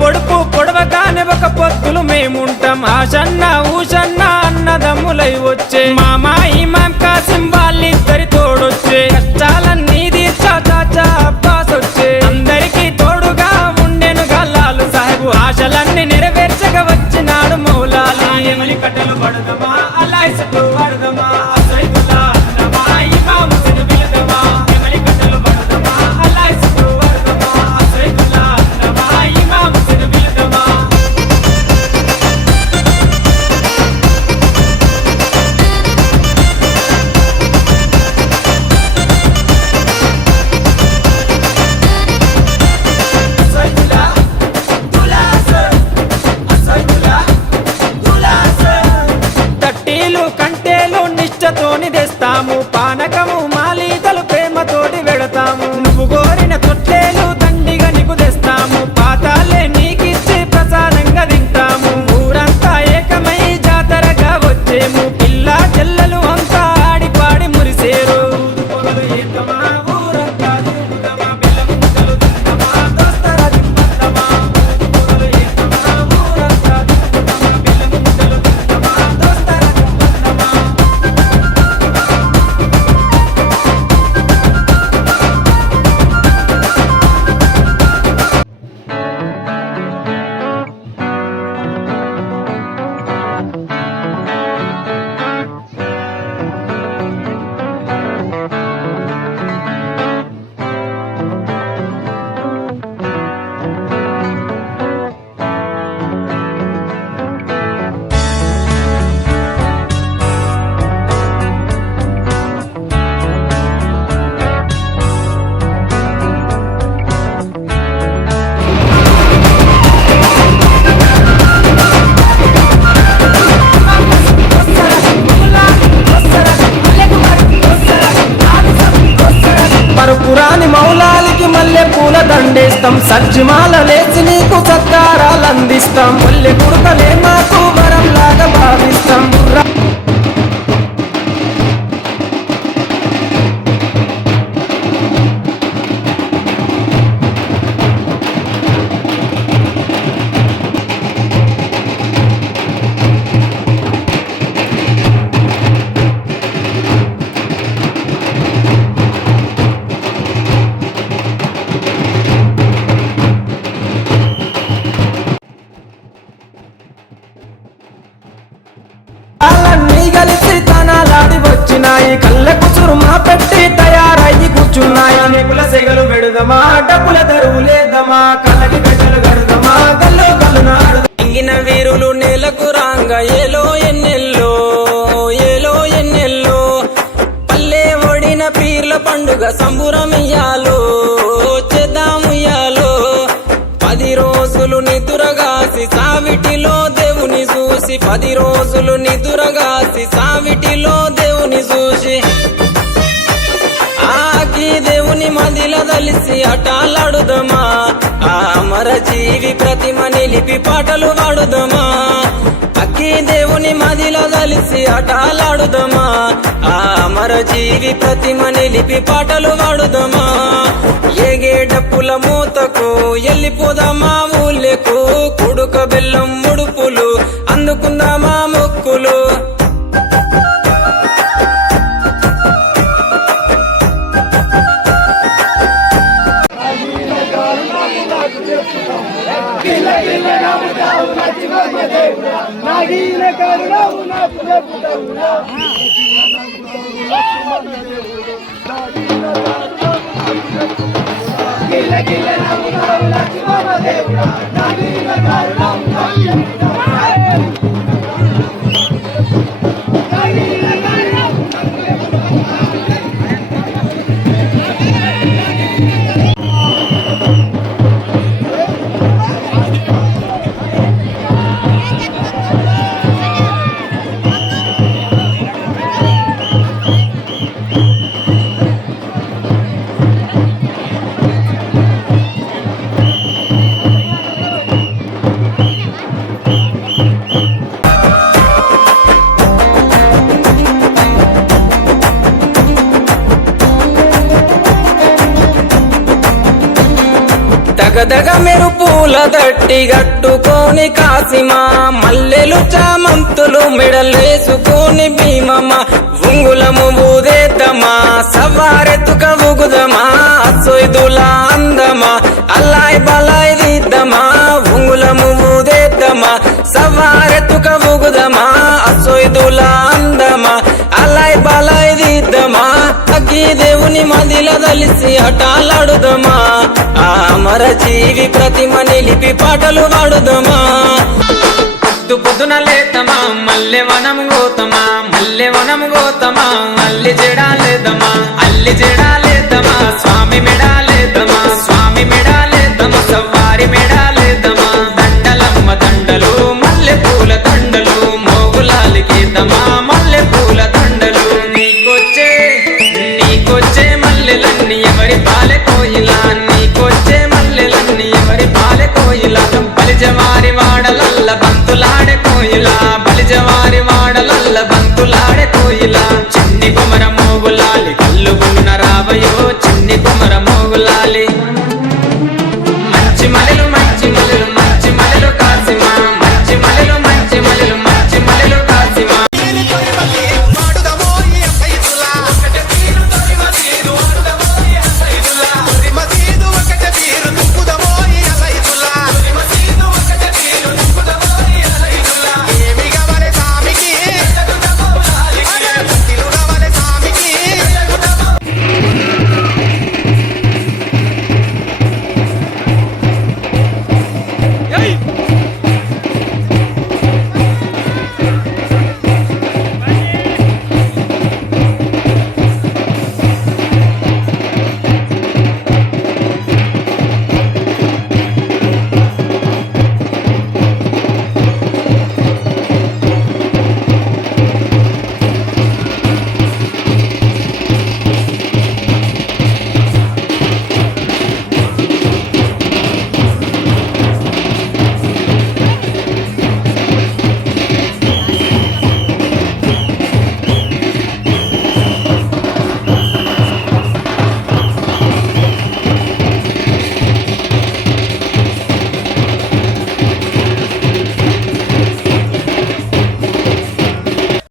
పొడుపు పొడవగానే ఒక పొత్తులు మేముంటాం ఆషన్న ఊషన్న అన్నదమ్ములై వచ్చే మామా ఇమాం కాసిం వాళ్ళిద్దరి తోడొచ్చే కష్టాలన్నీ తీర్చా చాచా అబ్బాస్ వచ్చే అందరికీ తోడుగా ఉండెను గల్లాలు సాహెబు ఆశలన్నీ నెరవేర్చగా వచ్చినాడు మౌలాలి ఎమలి కట్టలు పడదమా అల్లాయిసతో వాడదమా అసైదుల్లా అన్నమా ఇమాం హుస్సేన్ బిలదమా ఎమలి కట్టలు పడదమా అల్లాయిసతో వాడదమా అసైదుల్లా అన్నమా ఇమాం హుస్సేన్ బిలదమా తట్టీలు కంటేలు నిష్టతోని తెస్తాము పానకము మాలీతలు ప్రేమతోటి వెడతాము నువ్వు కోరిన తొట్లేలు దండిగా నీకు తెస్తాము పాతాలే నీకిచ్చి ప్రసాదంగా తింటాము ఊరంతా ఏకమై జాతరగా వచ్చేము పిల్ల చెల్లెలు అంతా ఆడి పాడి మురిసేరు పొగలు ఏతమా ఊరంతా తిరుగుదమా బెల్లం ముక్కలు తిందమా దోస్తర దింపద్దమా పొగలు ఏతమా ఊరంతా తిరుగుదమా బెల్లం ముక్కలు తిందమా దోస్తర దింపద్దమా పరుపురాని మౌలాలికి మల్లె పూల దండేస్తాం సజ్జిమాల లేచి నీకు సత్కారాలు అందిస్తాం మల్లె కుడతలే మాకు వరంలాగా భావిస్తాం అన్నీ కలిసి తనాలాడి వచ్చినాయి కళ్ళకు సురుమా పెట్టి తయారయ్యి కూర్చున్నాయి నెకుల సెగలు పెడుదమా డబ్బుల దరువు లేదమా కళ్ళకి గడ్డలు గడుదమా గల్లు కళ్ళు నాడు ఇంగిన వీరులు నేలకు రాంగ ఏలో ఎన్నెల్లో ఏలో ఎన్నెల్లో పల్లె ఒడిన పీర్ల పండుగ సంబురమియ్యాలో చేద్దాముయ్యాలో 10 రోజులు నిదురగాసి సావిటిలో దేవుని చూసి 10 రోజులు నిదురగాసి సావిటిలో దేవుని చూసి ఆకి దేవుని మదిల దలిసి అటాలాడుదమా ఆ అమర జీవి ప్రతిమ నిలిపి పాటలు పాడుదమా అక్కి దేవుని మదిల దలిసి అటాలాడుదమా ఆ అమర జీవి ప్రతిమ నిలిపి పాటలు పాడుదమా ఏగే డప్పుల మూతకు ఎల్లిపోదామా ఊళ్ళకు కుడుక బెల్లం ముడుపులు అందుకుందామా మొక్కులు దగదగ మెరుపుల దట్టి గట్టుకొని కాసిమా మల్లెలు చామంతులు మెడలేసుకొని భీమమ్మ ఉంగులము ఊదేద్దమా సవారెతుక ఉగుదమా సొయ్దులా అందమా అల్లాయ్ బలాయ్ దిద్దమా ఉంగులము ఊదేద్దమా సవారెతుక ఉగుదమా సొయ్దులా అందమా అల్లాయ్ బలాయ్ దిద్దమా అగ్గి దేవుని మదిల దలిసి హఠాలాడుదమా ఆ అమర జీవి ప్రతిమ నిలిపి పాటలు పాడుదమా పొద్దున లేతమా మల్లె వనం గోతమా మల్లె వనం గోతమా అల్లి జడాలేదమా అల్లి జడాలేదమా స్వామి మెడాలేదమా స్వామి మెడాలేదమా సవ్వారి మెడాలేదమా దండలమ్మ దండలు మల్లె పూల దండలు మోగులాలికేదమా మల్లె పూల దండలు నీకొచ్చే మల్లెలన్నీ ఎవరి పాలె కోయిలా నీకొచ్చే మల్లెలన్నీ ఎవరి పాలె కోయిలా పలిజవారి వాడలల్ల బంతులాడే కోయిలా